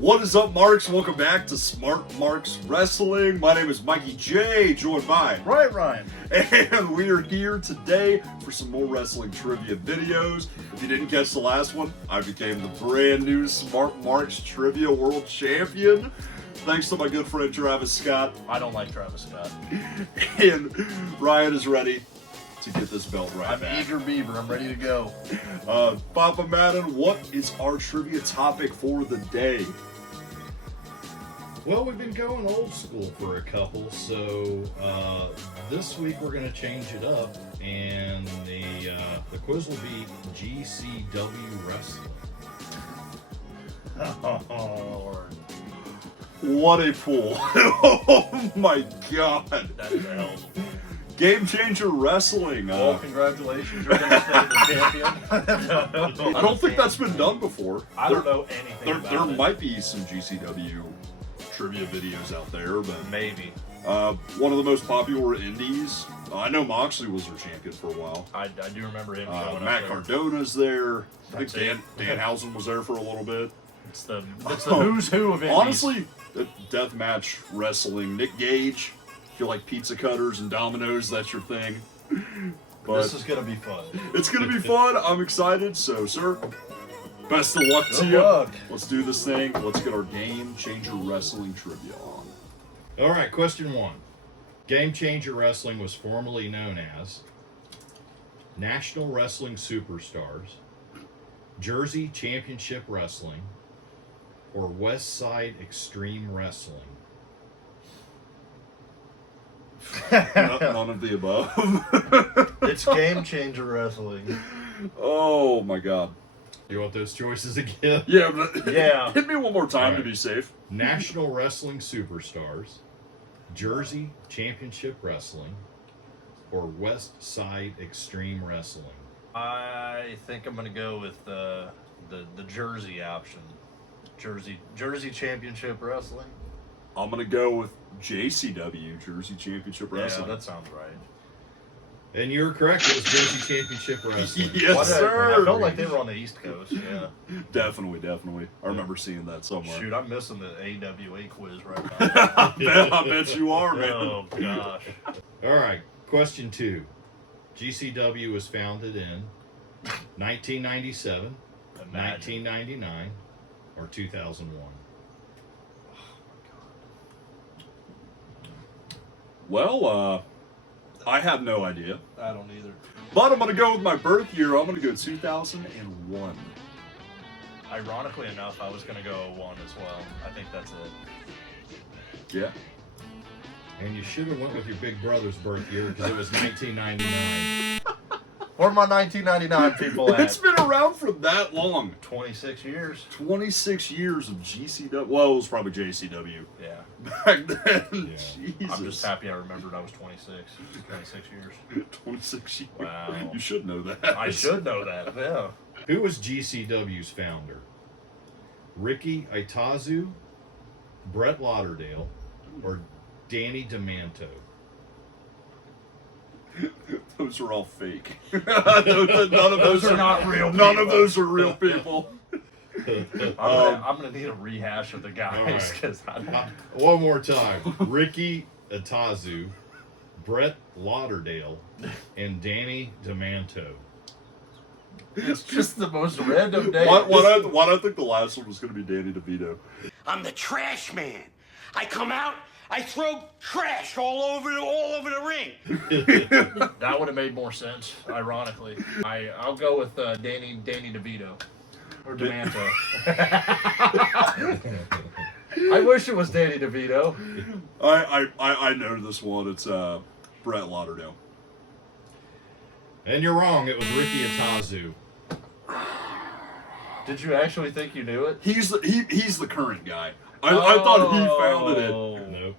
What is up, Marks? Welcome back to Smart Marks Wrestling. My name is Mikey J, joined by Ryan. And we are here today for some more wrestling trivia videos. If you didn't catch the last one, I became the brand new Smart Marks Trivia World Champion. Thanks to my good friend Travis Scott. I don't like Travis Scott. And Ryan is ready to get this belt right I'm back. eager beaver. I'm ready to go. Papa Madden, what is our trivia topic for the day? Well, we've been going old school for a couple, so this week we're going to change it up, and the quiz will be GCW wrestling. Oh, Lord. What a fool. Oh my god. That is a hell. Game Changer Wrestling. Well, congratulations. You're going to stay the champion. I don't think that's been done before. I don't know anything about There it. might be some GCW trivia videos out there, but Maybe. one of the most popular indies. I know Moxley was their champion for a while. I do remember him showing Matt up there. Cardona's there. I think That's it. Danhausen was there for a little bit. It's the who's who of indies. Honestly, deathmatch wrestling. Nick Gage. If you like pizza cutters and dominoes, that's your thing. But This is going to be fun. it's gonna be fun. I'm excited. So, sir, best of luck to Good you. luck. Let's do this thing. Let's get our Game Changer Wrestling trivia on. All right, question one. Game Changer Wrestling was formerly known as National Wrestling Superstars, Jersey Championship Wrestling, or West Side Extreme Wrestling. None of the above. It's Game Changer Wrestling. Oh my god. You want those choices again? Yeah, but Yeah. hit me one more time to Alright. be safe. National Wrestling Superstars, Jersey Championship Wrestling, or West Side Extreme Wrestling. I think I'm going to go with the Jersey option. Jersey Championship Wrestling. I'm gonna go with JCW, Jersey Championship Wrestling. Yeah, that sounds right. And you're correct, it was Jersey Championship Wrestling. Yes, Why did sir. I felt like they were on the East Coast. Yeah. Definitely. I remember seeing that somewhere. Shoot, I'm missing the AWA quiz right now. I bet you are, man. Oh gosh. All right, question two. GCW was founded in 1997, Imagine. 1999, or 2001. Well, I have no idea. I don't either. But I'm going to go with my birth year. I'm going to go 2001. Ironically enough, I was gonna go 1 as well. I think that's it. Yeah. And you should have went with your big brother's birth year because it was 1999. Where are my 1999 people at? It's been around for that long. 26 years. 26 years of GCW. Well, it was probably JCW. Yeah. Back then. Yeah. Jesus. I'm just happy I remembered I was 26. 26 years. 26 years. Wow. You should know that. I should know that. Yeah. Who was GCW's founder? Ricky Itazu, Brett Lauderdale, or Danny DeManto? Those are all fake. None of those are not real None of people. those are real people. I'm gonna need a rehash of the guys Alright. because I don't. One more time. Ricky Itazu, Brett Lauderdale, and Danny DeManto. It's just the most random name. Why do I think the last one was going to be Danny DeVito? I'm the trash man. I come out, I throw trash all over the ring. That would have made more sense, ironically. I'll go with Danny DeVito. Or DeManto. I wish it was Danny DeVito. I know this one. It's Brett Lauderdale. And you're wrong. It was Ricky Itazu. Did you actually think you knew it? He's the current guy. I thought he founded it. Nope.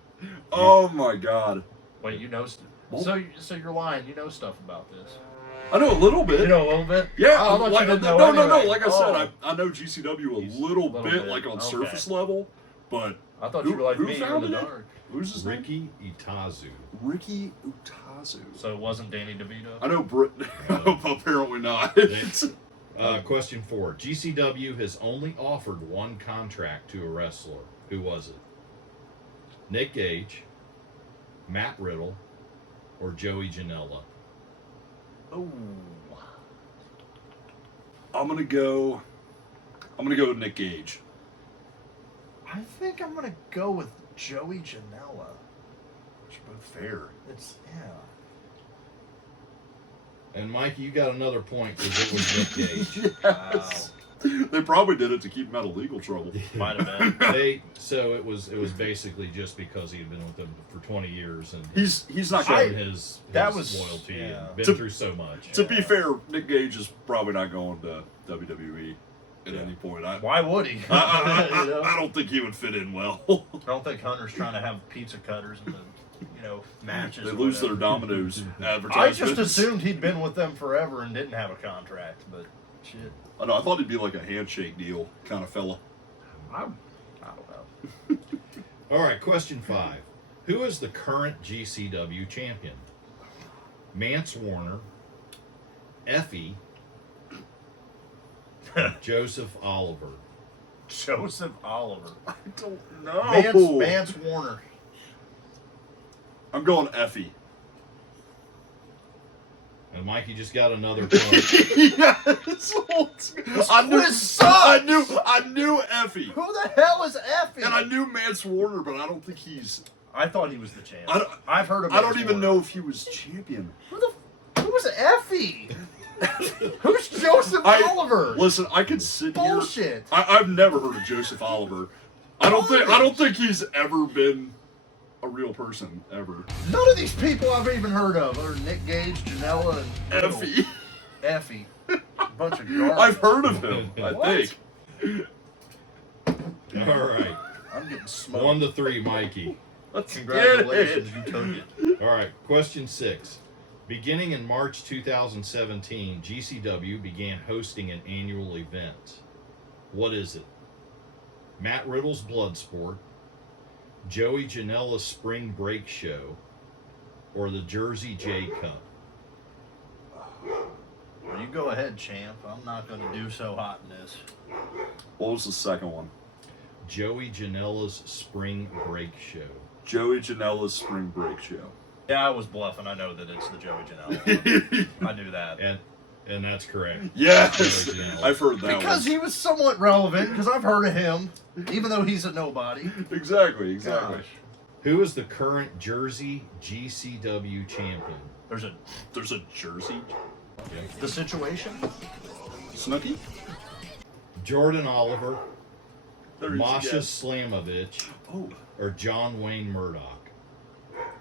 Oh my god. Wait, you know? So you're lying. You know stuff about this. I know a little bit. You know a little bit. Yeah, Oh, I thought like, you didn't know no. anyway. Like I Oh. said, I know GCW He's a little little bit, bit. like on Okay. surface level, but I thought you were like who me. You're in founded the it? dark. Who's his name? Ricky Itazu. Ricky Utazu. So it wasn't Danny DeVito. I know Britt. Apparently not. Question 4. GCW has only offered one contract to a wrestler. Who was it? Nick Gage, Matt Riddle, or Joey Janela? Ooh. I'm gonna go with Nick Gage. I think I'm gonna go with Joey Janela. It's both fair. It's And Mikey, you got another point because it was Nick Gage. Yes. They probably did it to keep him out of legal trouble. Might have been. So it was basically just because he had been with them for 20 years and He's not shown going. his that was- loyalty yeah. and been To- through so much. To be fair, Nick Gage is probably not going to WWE at any point. Why would he? I You know? don't think he would fit in well. I don't think Hunter's trying to have pizza cutters in the matches. They or lose their whatever. Domino's I advertisements. just assumed he'd been with them forever and didn't have a contract, but shit. I know. I thought he'd be like a handshake deal kind of fella. I don't know. All right, question 5. Who is the current GCW champion? Mance Warner, Effie, Joseph Oliver. Joseph Oliver. I don't know. Mance Warner. I'm going Effie. And Mikey just got another point. Yes. I knew Effie. Who the hell is Effie? And I knew Mance Warner, but I don't think he's. I thought he was the champ. I don't- I've heard of I don't Mance even Warner. know if he was champion. Who was Effie? Who's Joseph Oliver? Listen, I could sit Bullshit. here. I've never heard of Joseph Oliver. I don't think he's ever been a real person ever. None of these people I've even heard of are Nick Gage, Janela, and Effie. Effie. Bunch of garbage. I've heard of him. I What? think. All right. I'm getting smoked. 1-3, Mikey. Let's Congratulations, get it. you took it. All right, question 6. Beginning in March 2017, GCW began hosting an annual event. What is it? Matt Riddle's Bloodsport, Joey Janela's Spring Break Show, or the Jersey J Cup? Well, you go ahead, champ. I'm not going to do so hot in this. What was the second one? Joey Janela's Spring Break Show. Joey Janela's Spring Break Show. Yeah, I was bluffing. I know that it's the Joey Janela. I knew that. And that's correct. Yes, Joey Janela. I've heard that Because one. he was somewhat relevant, because I've heard of him, even though he's a nobody. Exactly. Gosh. Who is the current Jersey GCW champion? There's a Jersey the situation. Snooki. Jordan Oliver, There is a Masha guess. Slamovich, Oh, or John Wayne Murdoch?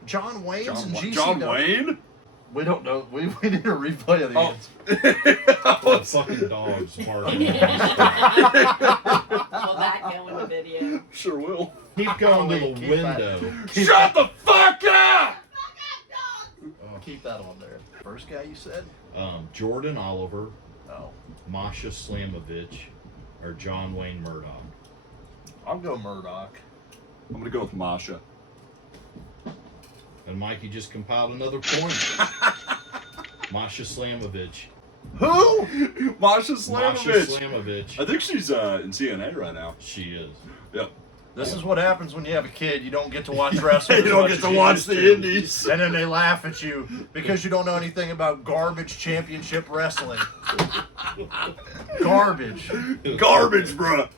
John Wayne's in GCW. John Wayne. We don't know. We need a replay of the Oh. answer. What fucking dogs barking? Will that go in the video? Sure will. Keep going to Wait, the keep window. Shut the fuck up! Keep that on there. First guy you said? Jordan Oliver, Oh. Masha Slamovich, or John Wayne Murdoch? I'll go Murdoch. I'm gonna go with Masha. And Mikey just compiled another point. Masha Slamovich. Who? Masha Masha Slamovich. Slamovich. I think she's in CNA right now. She is. Yep. This is what happens when you have a kid. You don't get to watch wrestling. You as don't much get as to you watch used the to. indies. And then they laugh at you because you don't know anything about garbage championship wrestling. Garbage. Garbage, bruh.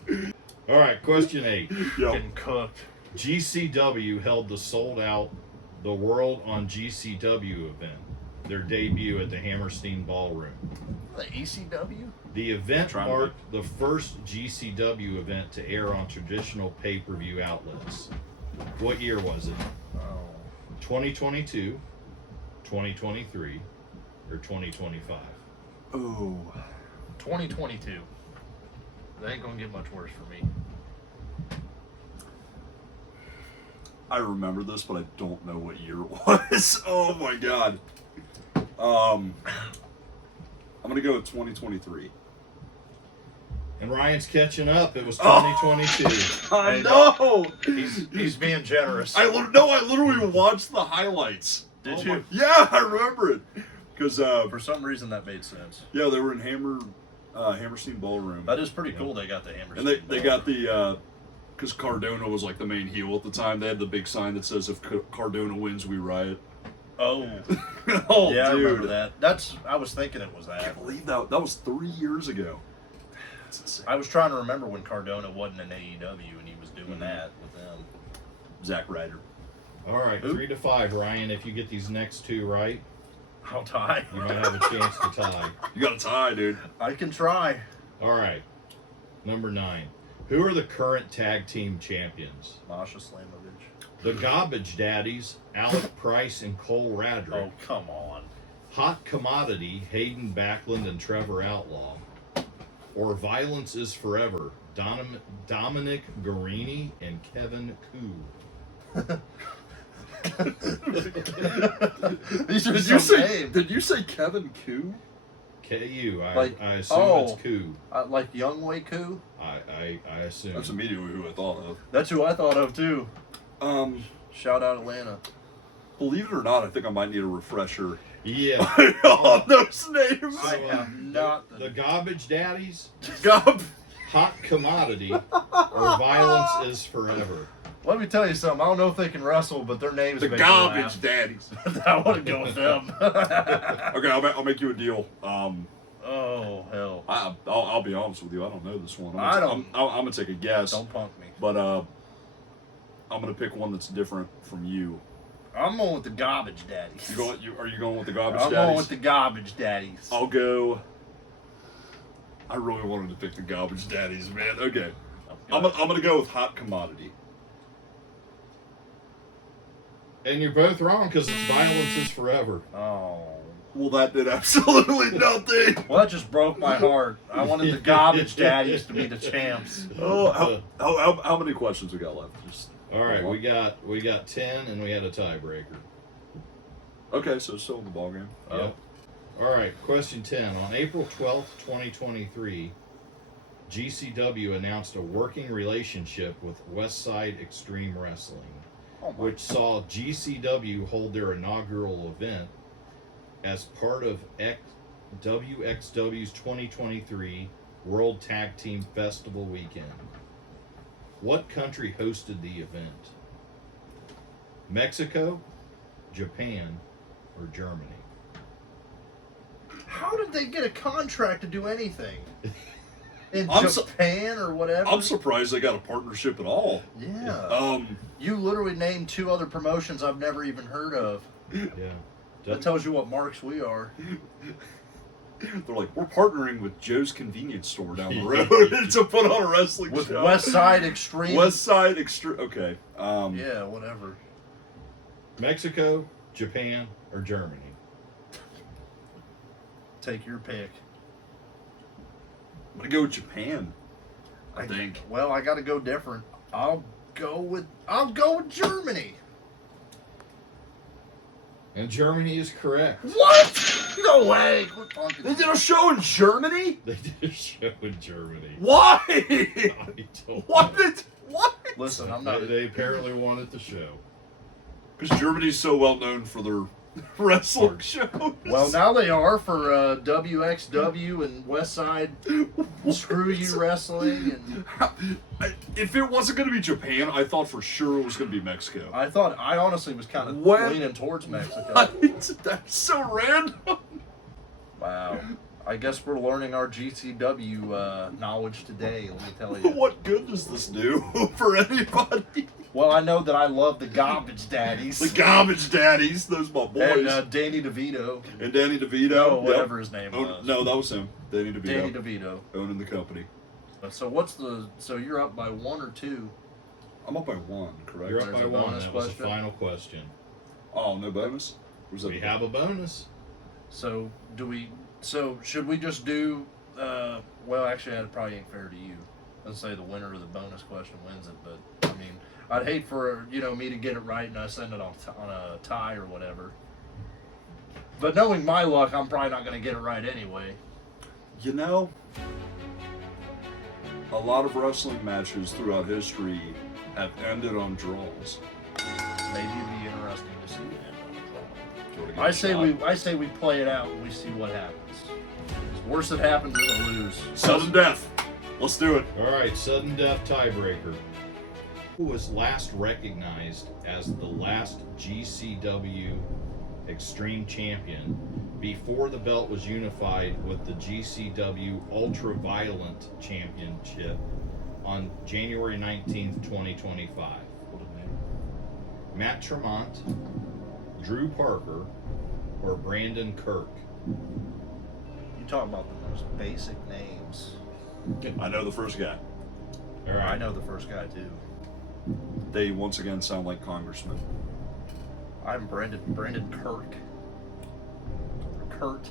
All right, question 8. Yep. Getting cooked. GCW held the sold-out The World on GCW event, their debut at the Hammerstein Ballroom. The ECW? The event Trying to marked the first GCW event to air on traditional pay-per-view outlets. What year was it? Oh. 2022, 2023, or 2025? Oh. 2022. That ain't gonna get much worse for me. I remember this, but I don't know what year it was. Oh my god. I'm gonna go with 2023. And Ryan's catching up. It was 2022. I Hey, know. He's being generous. I literally watched the highlights. Did my- you? Yeah, I remember it. Because For some reason that made sense. yeah, they were in Hammerstein Ballroom. That is pretty cool. They got the hammer. And they got the, because Cardona was like the main heel at the time. They had the big sign that says, "If Cardona wins, we riot." Oh, Oh, yeah, dude. I remember that. I was thinking it was I that. can't believe that. That was 3 years ago. That's insane. I was trying to remember when Cardona wasn't in AEW and he was doing that with them. Zack Ryder. All right, Who? 3-5, Ryan. If you get these next two right, I'll tie. you might have a chance to tie. You got a tie, dude. I can try. All right, number 9. Who are the current tag team champions? Masha Slamovich. The Garbage Daddies, Alec Price and Cole Radrick. Oh, come on. Hot Commodity, Hayden Backlund and Trevor Outlaw. Or Violence is Forever, Dominic Guarini and Kevin Koo. These are Did some you say? names. Did you say Kevin Koo? K-U. Like- I assume oh. it's Koo. Like Young Wei Koo? I assume. That's immediately who I thought of. That's who I thought of too. Shout Shout out Atlanta. Believe it or not, I think I might need a refresher Yeah. on those names. I have not. The Garbage Daddies, Gob- Hot Commodity, or Violence is Forever. Let me tell you something. I don't know if they can wrestle, but their names The make me Garbage laugh. Daddies. I want to go with them. Okay, I'll make you a deal. Oh hell! I'll be honest with you. I don't know this one. I I'm gonna take a guess, Don't punk me. but I'm gonna pick one that's different from you. I'm going with the Garbage Daddies. Are you going with the Garbage I'm Daddies? going with the Garbage Daddies. I'll go. I really wanted to pick the Garbage Daddies, man. Okay, I'm gonna go with Hot Commodity. And you're both wrong because it's Violence is Forever. Oh. Well, that did absolutely nothing. Well, that just broke my heart. I wanted the Garbage Daddies to be the champs. Oh, how many questions we got left? Just All right, we got 10 and we had a tiebreaker. okay, so still in the ballgame. Yep. All right, question 10. On April 12th, 2023, GCW announced a working relationship with Westside Extreme Wrestling, Oh my. which saw GCW hold their inaugural event as part of WXW's 2023 World Tag Team Festival weekend. What country hosted the event? Mexico, Japan, or Germany? How did they get a contract to do anything? In I'm Japan or whatever? I'm surprised they got a partnership at all. Yeah. You literally named 2 other promotions I've never even heard of. Yeah. That tells you what marks we are. They're like, we're partnering with Joe's Convenience Store down the road to put on a wrestling With show. West Side Extreme. West Side Extreme. Okay. Yeah, whatever. Mexico, Japan, or Germany? Take your pick. I'm gonna go with Japan. I think. Well, I got to go different. I'll go with Germany. And Germany is correct. What? No way. We're talking. They did a show in Germany. They did a show in Germany. Why? I don't What? know. What? Listen, I'm not. They apparently wanted the show. Because Germany's so well known for their wrestling shows. Well, now they are for WXW and Westside Screw You Wrestling, and If it wasn't going to be Japan, I thought for sure it was going to be Mexico. I honestly was kind of What? leaning towards Mexico. That's so random. Wow. I guess we're learning our GCW knowledge today. Let me tell you. What good does this do for anybody? Well, I know that I love the Garbage Daddies. The Garbage Daddies, those my boys. And Danny DeVito. And Danny DeVito. No, Yep. whatever his name Oh, was. no, that was him. Danny DeVito. Danny DeVito. Owning the company. So you're up by 1 or 2? I'm up by 1, correct? You're up There's by a 1. bonus That was the question. final question. Oh, no bonus? Or was that We have a bonus. So should we just do? Well, actually, that probably ain't fair to you. Let's say the winner of the bonus question wins it, but I mean, I'd hate for me to get it right and I send it on a tie or whatever. But knowing my luck, I'm probably not going to get it right anyway. You know, a lot of wrestling matches throughout history have ended on draws. Maybe it'd be interesting to see that. Do you wanna give it I a say shot? I say we play it out and we see what happens. 'Cause Worst that happens is I lose. Sudden death. Let's do it. All right, sudden death tiebreaker. Who was last recognized as the last GCW Extreme Champion before the belt was unified with the GCW Ultraviolent Championship on January 19th, 2025? What a name. Matt Tremont, Drew Parker, or Brandon Kirk? You talk about the most basic names. I know the first guy. All right. I know the first guy too. They once again sound like congressmen. I'm Brandon Kirk. Kurt.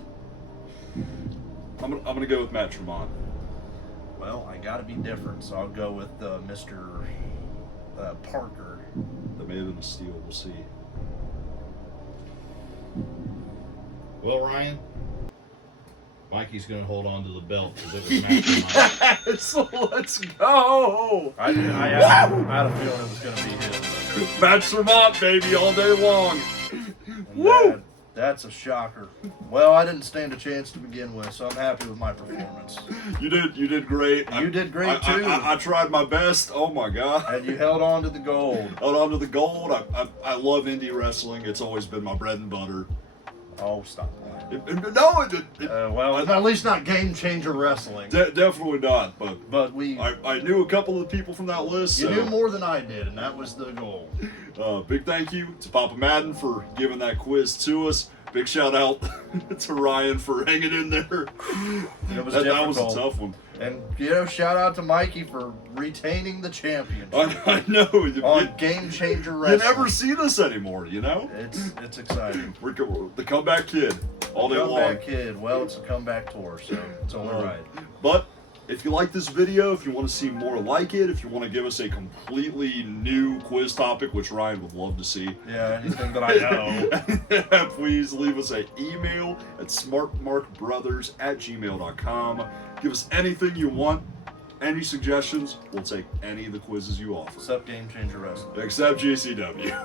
I'm gonna go with Matt Tremont. Well, I gotta be different, so I'll go with Mr. Parker. The Man of Steel. We'll see. Well, Ryan, Mikey's going to hold on to the belt because it was Matt Tremont. Yes, let's go. I had a feeling it was gonna be him. Matt Tremont, baby, all day long. And Woo! That's a shocker. Well, I didn't stand a chance to begin with, so I'm happy with my performance. You did great. You did great too. I tried my best. Oh my god. And you held on to the gold. Held on to the gold. I love indie wrestling. It's always been my bread and butter. Oh, stop. Well, at least not Game Changer Wrestling. Definitely not. But we. I knew a couple of the people from that list. You So, knew more than I did, and that was the goal. big thank you to Papa Madden for giving that quiz to us. Big shout out to Ryan for hanging in there. It was that was a difficult. tough one. And, shout out to Mikey for retaining the championship I know. on Game Changer You Wrestling. never see this anymore, you know? It's exciting. We're the comeback kid all day long. Comeback kid. Well, it's a comeback tour, so it's only right. But if you like this video, if you want to see more like it, if you want to give us a completely new quiz topic, which Ryan would love to see, Yeah, anything that I know. please leave us an email at smartmarkbrothers@gmail.com. Give us anything you want, any suggestions. We'll take any of the quizzes you offer. Except Game Changer Wrestling. Except GCW.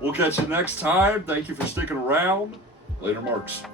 We'll catch you next time. Thank you for sticking around. Later, Marks.